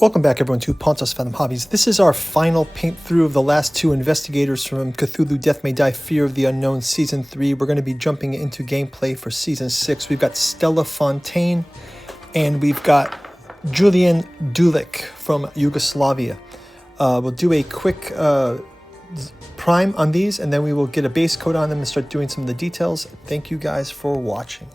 Welcome back, everyone, to Pontus Phantom Hobbies. This is our final paint through of the last two investigators from Cthulhu Death May Die, Fear of the Unknown Season 3. We're going to be jumping into gameplay for Season 6. We've got Stella Fontaine, and we've got Julian Dulic from Yugoslavia. We'll do a quick prime on these, and then we will get a base coat on them and start doing some of the details. Thank you guys for watching.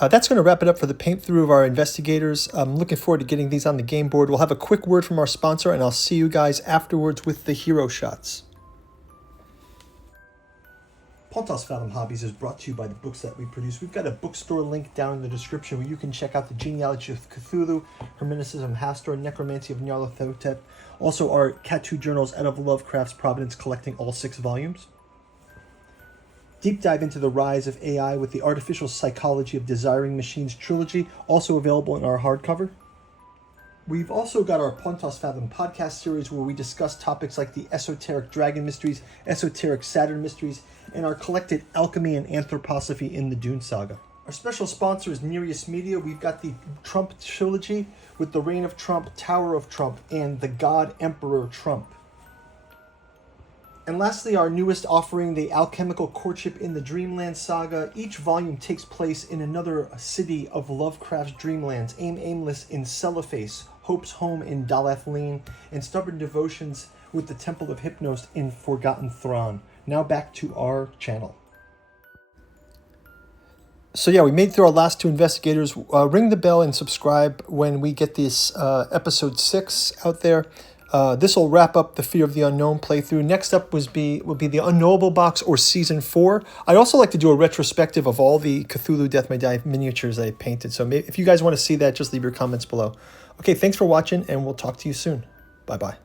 That's going to wrap it up for the paint through of our investigators. I'm looking forward to getting these on the game board. We'll have a quick word from our sponsor, and I'll see you guys afterwards with the hero shots. Pontos Fathom Hobbies is brought to you by the books that we produce. We've got a bookstore link down in the description where you can check out the Genealogy of Cthulhu, Hermeticism, Hastur, Necromancy of Nyarlathotep. Also our Cat 2 journals out of Lovecraft's Providence, collecting all 6 volumes. Deep dive into the rise of AI with the Artificial Psychology of Desiring Machines trilogy, also available in our hardcover. We've also got our Pontos Fathom podcast series where we discuss topics like the esoteric dragon mysteries, esoteric Saturn mysteries, and our collected alchemy and anthroposophy in the Dune Saga. Our special sponsor is Nereus Media. We've got the Trump trilogy with the Reign of Trump, Tower of Trump, and the God Emperor Trump. And lastly, our newest offering, the Alchemical Courtship in the Dreamland Saga. Each volume takes place in another city of Lovecraft's dreamlands. Aimless in Cellophase, Hope's Home in Dalathleen, and Stubborn Devotions with the Temple of Hypnos in Forgotten Thrawn. Now back to our channel. So yeah, we made through our last 2 investigators. Ring the bell and subscribe when we get this episode 6 out there. This will wrap up the Fear of the Unknown playthrough. Next up will be the Unknowable box, or Season 4. I'd also like to do a retrospective of all the Cthulhu Death May Die miniatures I painted. So maybe, if you guys want to see that, just leave your comments below. Okay, thanks for watching, and we'll talk to you soon. Bye-bye.